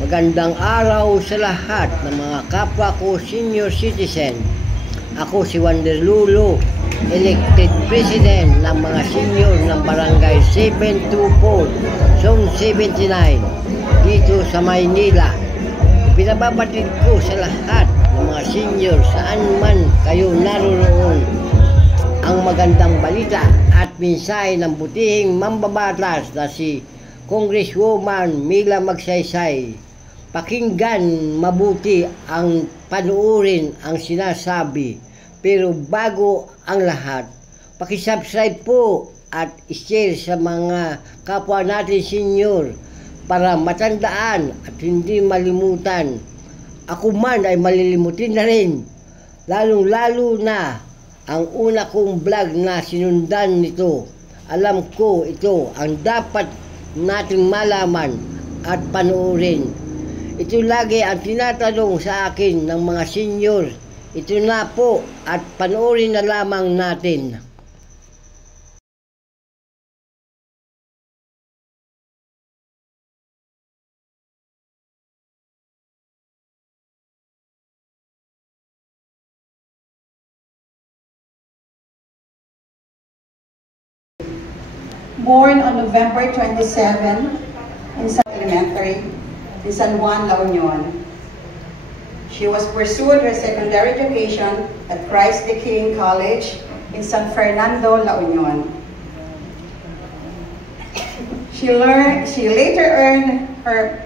Magandang araw sa lahat ng mga kapwa ko senior citizen. Ako si Wonder Lulo, elected president ng mga senior ng Barangay 724, Zone 79, dito sa Maynila. Pinababatid ko sa lahat ng mga senior saan man kayo naroon ang magandang balita at mensahe ng butihing mambabatas na si Congresswoman Mila Magsaysay. Pakinggan mabuti ang panuorin ang sinasabi. Pero bago ang lahat, pakisubscribe po at share sa mga kapwa natin senior para matandaan at hindi malimutan. Ako man ay malilimutin na rin, lalong-lalo na ang una kong vlog na sinundan nito. Alam ko ito ang dapat nating malaman at panoorin. Ito lagi ang tinatanong sa akin ng mga senior. Ito na po at panoorin na lamang natin. Born on November 27 in San Elementary in San Juan, La Union. She was pursued her secondary education at Christ the King College in San Fernando, La Union. She later earned her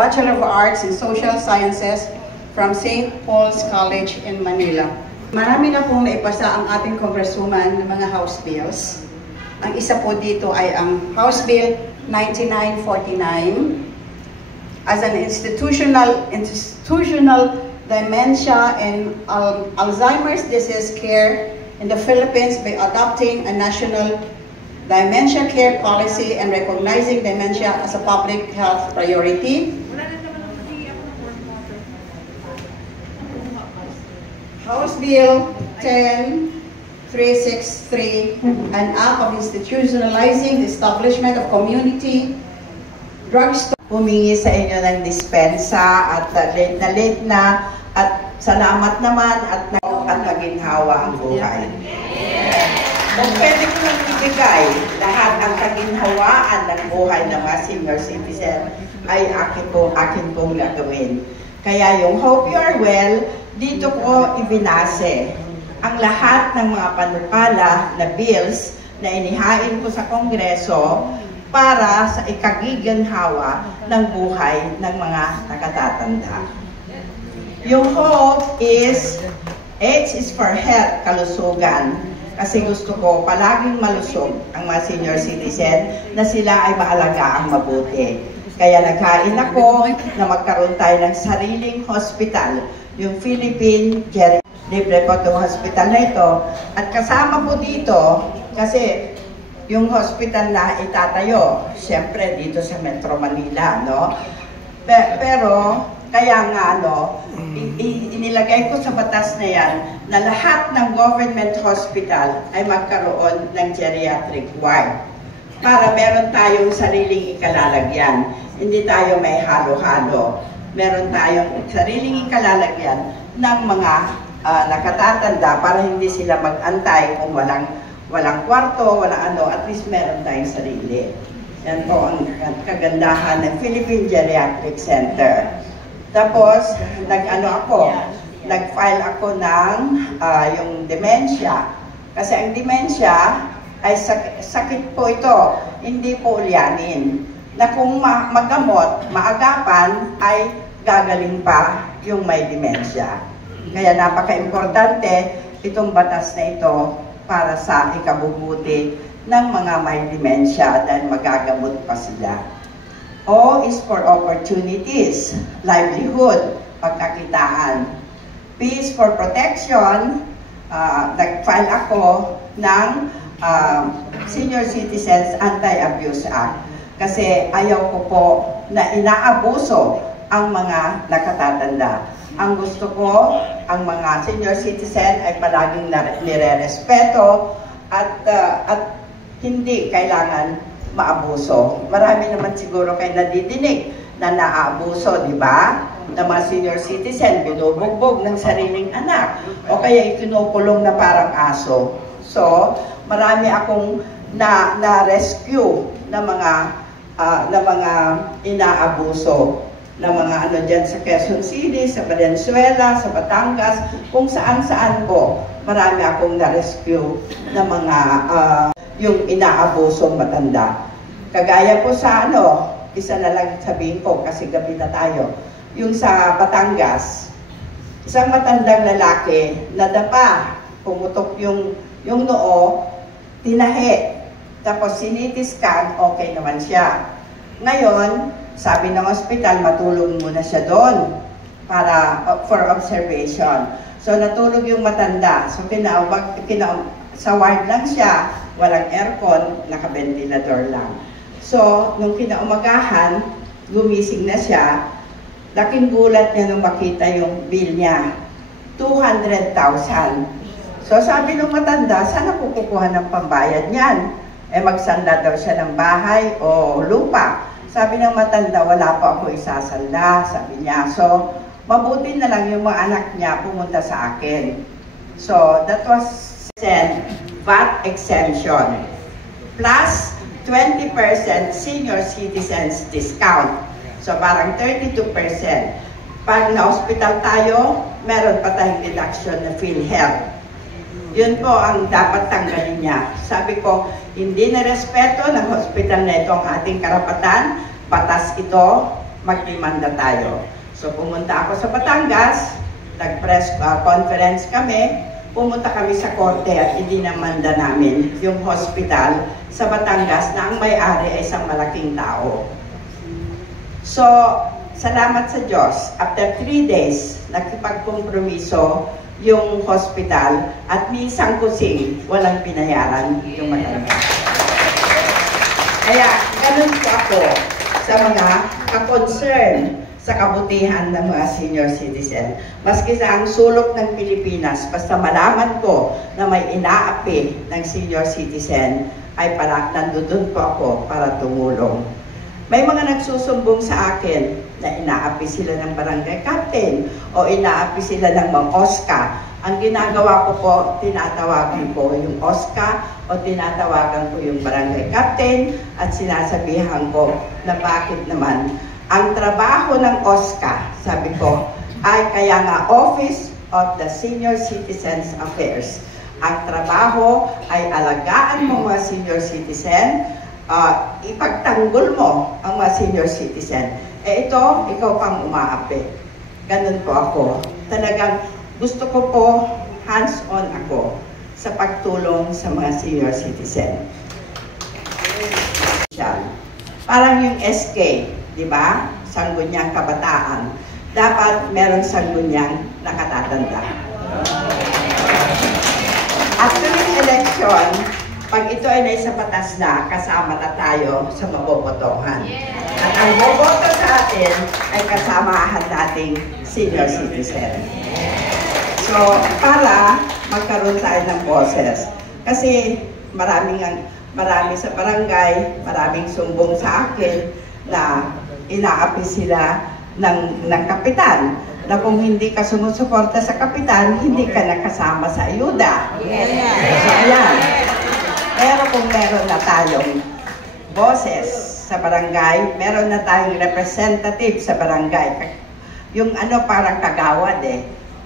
Bachelor of Arts in Social Sciences from St. Paul's College in Manila. Marami na pong naipasa ang ating congresswoman ng mga House bills. Ang isa po dito ay ang House Bill 9949 as an institutional dementia and Alzheimer's disease care in the Philippines by adopting a national dementia care policy and recognizing dementia as a public health priority. House Bill 10363, an act of institutionalizing the establishment of community drugstore. Humingi sa inyo ng dispensa at late na at salamat naman at kaginhawa ang buhay. Kung pwede ko nang ibigay lahat ang kaginhawaan ng buhay ng mga senior citizen ay akin pong gagawin. Kaya yung Hope You Are Well, dito ko ibinase ang lahat ng mga panukala na bills na inihain ko sa Kongreso para sa ikagiganhawa ng buhay ng mga nakatatanda. Yung hope is, H is for health, kalusugan. Kasi gusto ko palaging malusog ang mga senior citizen na sila ay maalagaan mabuti. Kaya naghain ako na magkaroon tayo ng sariling hospital, yung Philippine Geriatric. Libre po itong hospital na ito. At kasama po dito, kasi yung hospital na itatayo, siyempre dito sa Metro Manila, no? Pero, kaya nga, no, inilagay ko sa batas na yan na lahat ng government hospital ay magkaroon ng geriatric ward para meron tayong sariling ikalalagyan. Hindi tayo may halo-halo. Meron tayong sariling ikalalagyan ng mga nakatatanda para hindi sila mag-antay kung walang kwarto, walang ano, at least meron tayong sarili. Yan po ang kagandahan ng Philippine Geriatric Center. Tapos, nag-file ako ng yung dementia. Kasi ang dementia ay sakit po ito, hindi po ulyanin. Na kung magamot, maagapan, ay gagaling pa yung may dementia. Kaya napaka-importante itong batas na ito para sa ikabubuti ng mga may dementia dahil magagamot pa sila. O is for opportunities, livelihood, pagkakitaan. P is for protection, nag-file ako ng Senior Citizens Anti-Abuse Act. Kasi ayaw ko po na inaabuso ang mga nakatatanda. Ang gusto ko, ang mga senior citizen ay palaging nire-respeto at hindi kailangan maabuso. Marami naman siguro kayo nadidinig na naaabuso, di ba? Na mga senior citizen, binubugbog ng sariling anak o kaya ikinukulong na parang aso. So, marami akong na-rescue na mga inaabuso na mga ano dyan sa Quezon City, sa Valenzuela, sa Batangas, kung saan-saan po, marami akong na-rescue na mga yung inaabusong matanda. Kagaya po sa ano, isa na lang sabihin ko kasi gabi na tayo, yung sa Batangas, isang matandang lalaki, nadapa, pumutok yung noo, tinahi, tapos sinitiskan, okay naman siya. Ngayon, sabi ng ospital, matulog muna siya doon para for observation. So natulog yung matanda. So sa ward lang siya, walang aircon, naka-ventilator lang. So nung kinaumagahan, gumising na siya. Laking gulat niya nung makita yung bill niya, 200,000. So sabi ng matanda, saan ako kukuha ng pambayad niyan? Magsanda daw siya ng bahay o lupa. Sabi ng matanda, wala pa ako isasanda, sabi niya. So, mabuti na lang yung mga anak niya pumunta sa akin. So, that was VAT exemption. Plus, 20% senior citizens discount. So, parang 32%. Pag na-hospital tayo, meron pa tayong deduction na PhilHealth. Yun po ang dapat tanggalin niya. Sabi ko, hindi na respeto ng hospital na ito ang ating karapatan, batas ito, magdemanda tayo. So pumunta ako sa Batangas, nag-press conference kami, pumunta kami sa korte at idinamanda namin yung hospital sa Batangas na ang may-ari ay isang malaking tao. So, salamat sa Diyos, after 3 days, nakipagkompromiso yung hospital at ni isang kusing walang binayaran yung matanda. Kaya ganun po ako sa mga ka-concern sa kabutihan ng mga senior citizen. Maski sa ang sulok ng Pilipinas, basta malaman ko na may inaapi ng senior citizen, ay nandun po ako para tumulong. May mga nagsusumbong sa akin na inaapi sila ng barangay captain o inaapi sila ng mga OSCA. Ang ginagawa ko po, tinatawagan ko yung OSCA o tinatawagan ko yung barangay captain at sinasabihan ko na bakit naman ang trabaho ng OSCA, sabi ko, ay kaya nga Office of the Senior Citizens Affairs. Ang trabaho ay alagaan mo mga senior citizen, ipagtanggol mo ang mga senior citizen. Ito, ikaw pang umaapi. Ganun po ako. Talagang gusto ko po, hands-on ako sa pagtulong sa mga senior citizen. Parang yung SK, di ba? Sangguniang kabataan. Dapat meron sangguniang nakatatanda. At tuwing election, pag ito ay naisa batas na, kasama na tayo sa mabobotohan. At ang boboto sa atin ay kasamahan nating senior citizen. So, para magkaroon tayo ng boses. Kasi marami sa barangay, maraming sumbong sa akin na inaapi sila ng kapitan. Na kung hindi ka sumusuporta sa kapitan, hindi ka nakasama sa ayuda. So, ayan. Pero kung meron na tayong boses sa barangay, meron na tayong representative sa barangay. Yung ano parang kagawad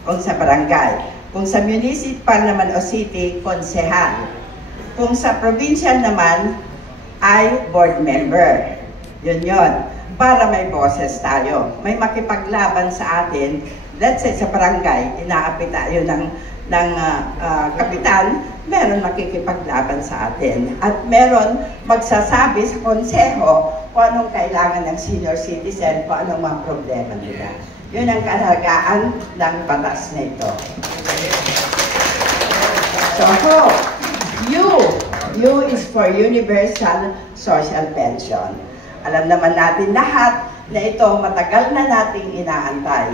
kung sa barangay. Kung sa municipal naman o city, konsehal. Kung sa provincial naman, ay board member. Yun. Para may boses tayo. May makipaglaban sa atin. Let's say sa barangay, inaapi tayo ng kapitan, meron makikipaglaban sa atin. At meron magsasabi sa konseho kung anong kailangan ng senior citizen, kung anong mga problema nila. Yun ang kahalagaan ng batas na ito. So, U is for Universal Social Pension. Alam naman natin lahat na ito matagal na nating inaantay.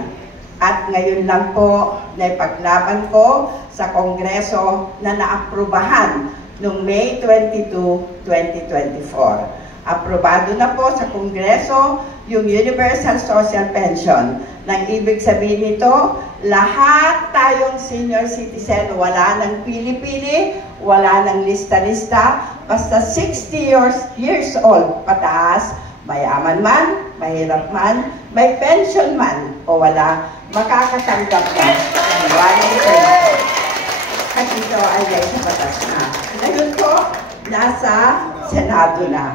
At ngayon lang po na ipaglaban ko sa Kongreso na naaprubahan noong May 22, 2024. Aprobado na po sa Kongreso yung Universal Social Pension. Nang ibig sabihin nito, lahat tayong senior citizen, wala nang pili-pili, wala nang lista-lista, basta 60 years old pataas, mayaman man, mahirap man, may pension man o wala, makakatanggap na ng walang pension. At ito ay sa batas na. Ngayon po, nasa Senado na.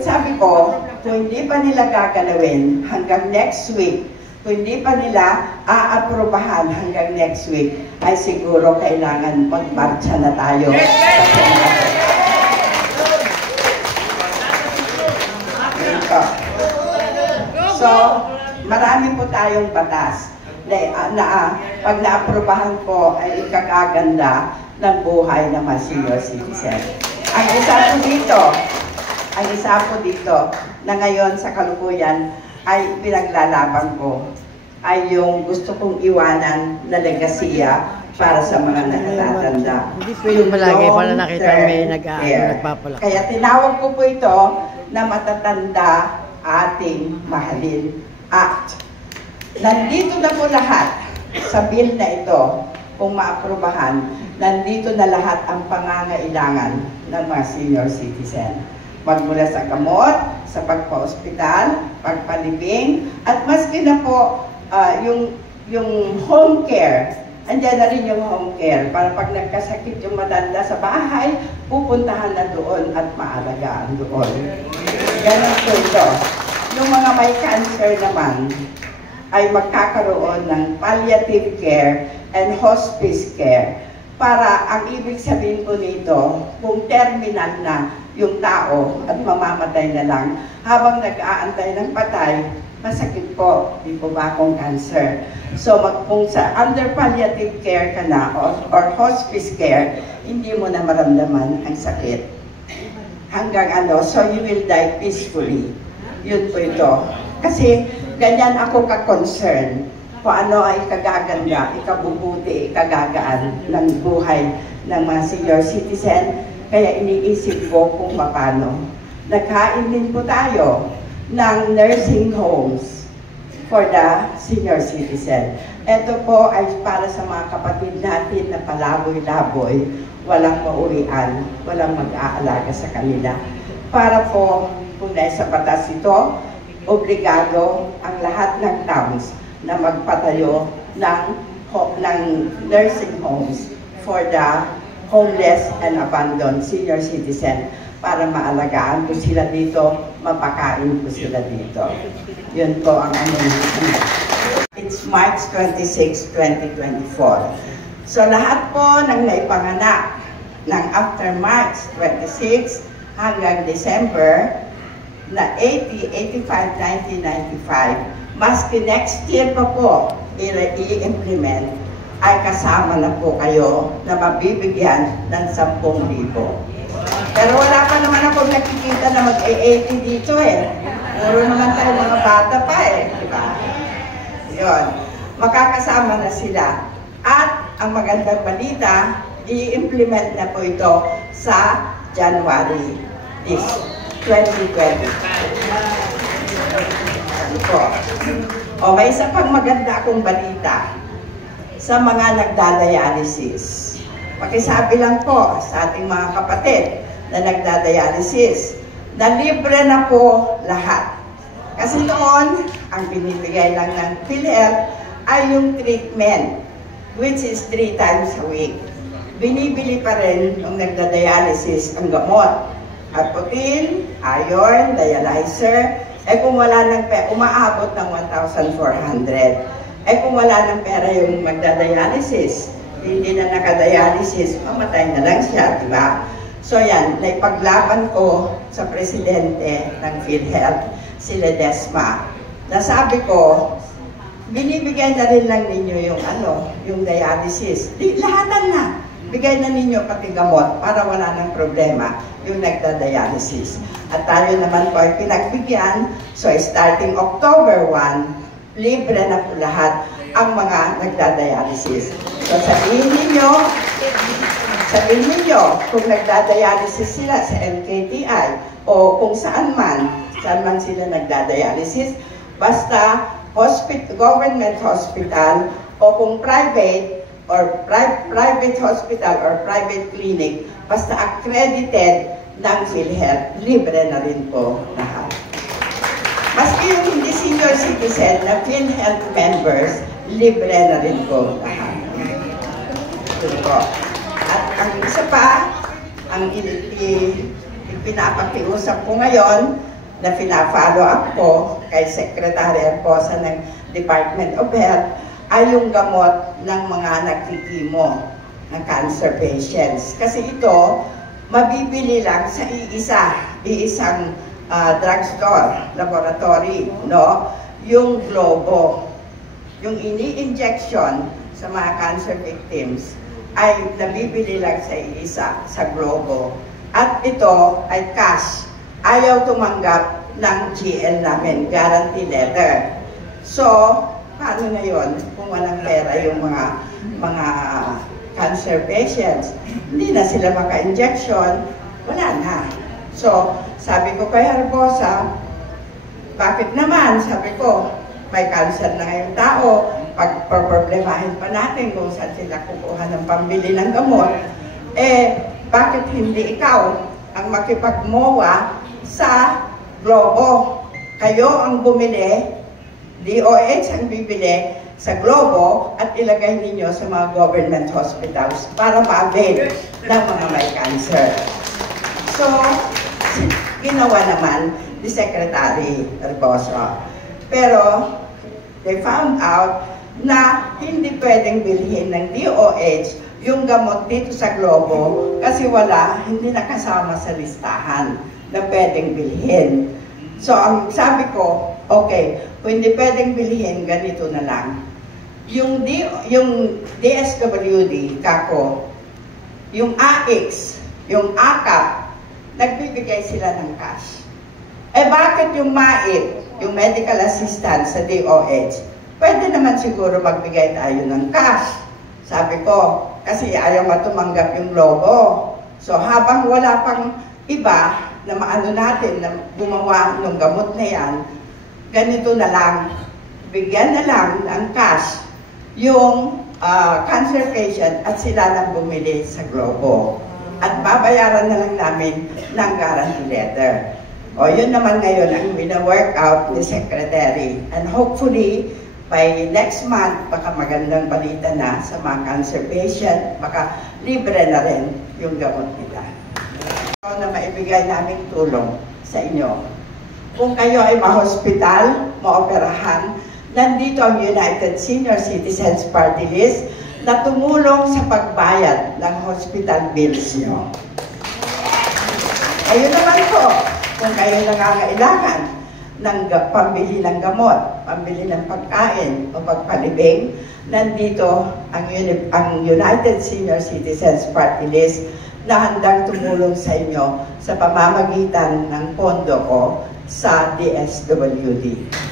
Sabi ko, kung hindi pa nila gagalawin hanggang next week, kung hindi pa nila aaprubahan hanggang next week, ay siguro kailangan magmarcha na tayo sa Senado. So, marami po tayong batas na pag naaprubahan po ay ikakaganda ng buhay ng mga senior citizen. Ang isa po dito na ngayon sa kalukuyan ay pinaglalaban ko ay yung gusto kong iwanan na legasiya para sa mga nakatatanda. Hindi pwedeng malagi para nakita may nagpapalaki. Kaya tinawag ko po ito na Matatanda Ating Mahalin Act. Nandito na po lahat sa bill na ito, kung maaprubahan, nandito na lahat ang pangangailangan ng mga senior citizen. Magmula sa gamot, sa pagpa-hospital, pagpalibing, at maski na po yung home care. Andiyan na rin yung home care para pag nagkasakit yung matanda sa bahay, pupuntahan na doon at maalagaan doon. Ganun po ito. Yung mga may cancer naman, ay magkakaroon ng palliative care and hospice care. Para ang ibig sabihin ko nito, kung terminal na yung tao at mamamatay na lang, habang nag-aantay ng patay, masakit po, di po ba akong cancer. So kung sa under palliative care ka na or hospice care, hindi mo na maramdaman ang sakit. Hanggang so you will die peacefully. Yun po ito. Kasi ganyan ako ka-concern kung ano ay ikagaganda, ikabubuti, ikagagaan ng buhay ng mga senior citizen. Kaya iniisip ko kung paano. Naghain din po tayo ng nursing homes for the senior citizen. Ito po ay para sa mga kapatid natin na palaboy-laboy, walang mauwian, walang mag-aalaga sa kanila. Para po, kung nasa batas ito, obligado ang lahat ng towns na magpatayo ng nursing homes for the homeless and abandoned senior citizen para maalagaan po sila dito, mapakain po sila dito. Yun po ang It's March 26, 2024. So lahat po ng naipanganak ng after March 26 hanggang December na 80, 85, 1995, maski next year pa po i-implement, ay kasama na po kayo na mabibigyan ng 10,000. Pero wala pa naman ako nakikita na mag-80 dito eh. Puro naman tayo mga bata pa eh. Diba? Yun. Makakasama na sila. At ang magandang balita, i-implement na po ito sa January 2020. May isa pang maganda akong balita sa mga nagdadialysis. Pakisabi lang po sa ating mga kapatid na nagdadialysis na libre na po lahat. Kasi noon, ang binibigay lang ng PhilHealth ay yung treatment, which is 3 times a week. Binibili pa rin ng nagdadialysis ang gamot. Apotin, iron, dialyzer, kung wala ng pera, umaabot ng 1,400. Kung wala ng pera yung magdadialysis, hindi na nakadialysis, mamatay na lang siya, di ba? So yan, naipaglaban ko sa presidente ng PhilHealth, si Ledesma. Nasabi ko, binibigyan na rin lang ninyo yung dialysis. Lahatan na. Bigay na ninyo pati gamot para wala ng problema yung nagda-dialysis. At tayo naman po ay pinagbigyan. So starting October 1, libre na po lahat ang mga nagda-dialysis. So sabihin ninyo kung nagda-dialysis sila sa NKTI o kung saan man, saan man sila nagdadialysis. Basta government hospital o kung private hospital or private clinic, basta accredited ng PhilHealth, libre na rin po lahat. Maski yung hindi senior citizen na PhilHealth members, libre na rin po lahat. At ang isa pa, ang pinapakiusap ko ngayon, na pina-follow up ko kay Secretary Arposa ng Department of Health, ay yung gamot ng mga nagkikimo ng cancer patients. Kasi ito, mabibili lang sa iisang drugstore, laboratory, no? Yung Globo. Yung ini-injection sa mga cancer victims ay nabibili lang sa Globo. At ito ay cash. Ayaw tumanggap ng GL namin, guarantee letter. So, paano na yun kung walang pera yung mga cancer patients? Hindi na sila maka-injection, wala na. So, sabi ko kay Arposa, bakit naman? Sabi ko, may cancer na ngayong tao, pagproblemahin pa natin kung saan sila kukuha ng pambili ng gamot. Bakit hindi ikaw ang makipag-MOA sa Globo? Kayo ang bumili, DOH ang bibili sa Globo at ilagay ninyo sa mga government hospitals para ma-avail ng mga may cancer. So, ginawa naman ni Secretary Arposa. Pero, they found out na hindi pwedeng bilhin ng DOH yung gamot dito sa Globo kasi hindi nakasama sa listahan na pwedeng bilhin. So, ang sabi ko, okay, kung hindi pwedeng bilhin, ganito na lang. Yung DSWD, kako, yung AX, yung AKAP, nagbibigay sila ng cash. Bakit yung MAIP, yung medical assistance sa DOH, pwede naman siguro magbigay tayo ng cash. Sabi ko, kasi ayaw matumanggap yung Globo. So, habang wala pang iba na maano natin, na gumawa ng gamot na yan, ganito na lang, bigyan na lang ng cash yung cancer patient at sila nang bumili sa Globo. At babayaran na lang namin ng guarantee letter. O, yun naman ngayon ang wina-work out ni Secretary. And hopefully, by next month, baka magandang balita na sa mga cancer patient, baka libre na rin yung gamot nila. Na maibigay naming tulong sa inyo. Kung kayo ay ma-hospital, ma-operahan, nandito ang United Senior Citizens Party List na tumulong sa pagbayad ng hospital bills nyo. Ayun naman po, kung kayo nangangailangan ng pambili ng gamot, pambili ng pagkain o pagpalibing, nandito ang United Senior Citizens Party List na handang tumulong sa inyo sa pamamagitan ng pondo ko sa DSWD,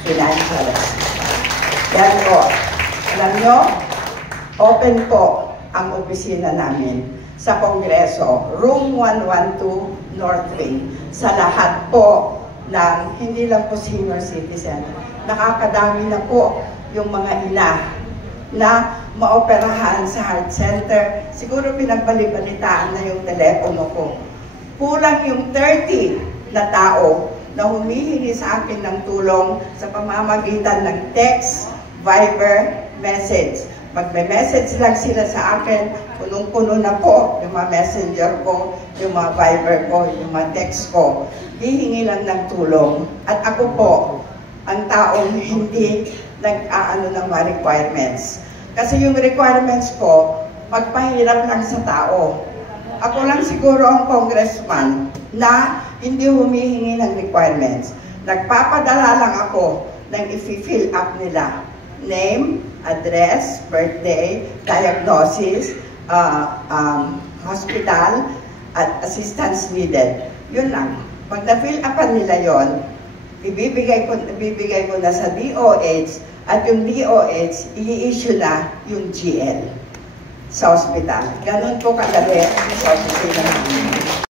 Financial Assistance. Yan po. Alam nyo, open po ang opisina namin sa Kongreso, Room 112 North Wing, sa lahat po ng hindi lang po senior citizen. Nakakadami na po yung mga ina na maoperahan sa heart center. Siguro pinagbalitaan na yung telepono ko. Kulang yung 30 na tao na humihingi sa akin ng tulong sa pamamagitan ng text, Viber, message. Pag may message lang sila sa akin, punong-puno na po yung mga messenger ko, yung mga Viber ko, yung mga text ko. Hihingi lang ng tulong. At ako po, ang taong hindi nag-aano ng mga requirements. Kasi yung requirements ko, magpahirap lang sa tao. Ako lang siguro ang congressman na hindi humihingi ng requirements. Nagpapadala lang ako ng i-fill up nila. Name, address, birthday, diagnosis, hospital, at assistance needed. Yun lang. Pag na-fill upan nila yon, ibibigay ko na sa DOH at yung DOH, i-issue na yung GL sa hospital. Ganon po kadali sa opisina namin.